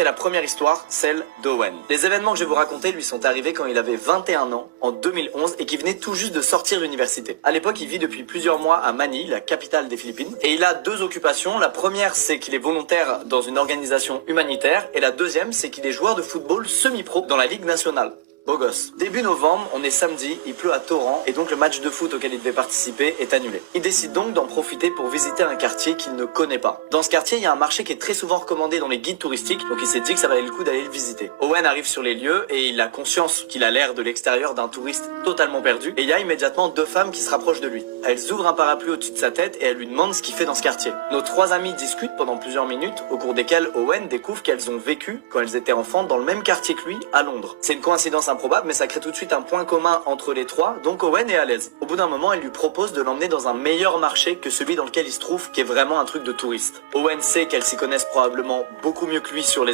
raconter la première histoire, celle d'Owen. Les événements que je vais vous raconter lui sont arrivés quand il avait 21 ans, en 2011, et qu'il venait tout juste de sortir de l'université. À l'époque, il vit depuis plusieurs mois à Manille, la capitale des Philippines, et il a deux occupations. La première, c'est qu'il est volontaire dans une organisation humanitaire, et la deuxième, c'est qu'il est joueur de football semi-pro dans la Ligue nationale. Beau gosse. Début novembre, on est samedi, il pleut à torrent et donc le match de foot auquel il devait participer est annulé. Il décide donc d'en profiter pour visiter un quartier qu'il ne connaît pas. Dans ce quartier, il y a un marché qui est très souvent recommandé dans les guides touristiques, donc il s'est dit que ça valait le coup d'aller le visiter. Owen arrive sur les lieux et il a conscience qu'il a l'air de l'extérieur d'un touriste totalement perdu, et il y a immédiatement deux femmes qui se rapprochent de lui. Elles ouvrent un parapluie au-dessus de sa tête et elles lui demandent ce qu'il fait dans ce quartier. Nos trois amis discutent pendant plusieurs minutes, au cours desquelles Owen découvre qu'elles ont vécu, quand elles étaient enfants, dans le même quartier que lui, à Londres. C'est une coïncidence improbable, mais ça crée tout de suite un point commun entre les trois, donc Owen est à l'aise. Au bout d'un moment, elle lui propose de l'emmener dans un meilleur marché que celui dans lequel il se trouve, qui est vraiment un truc de touriste. Owen sait qu'elles s'y connaissent probablement beaucoup mieux que lui sur les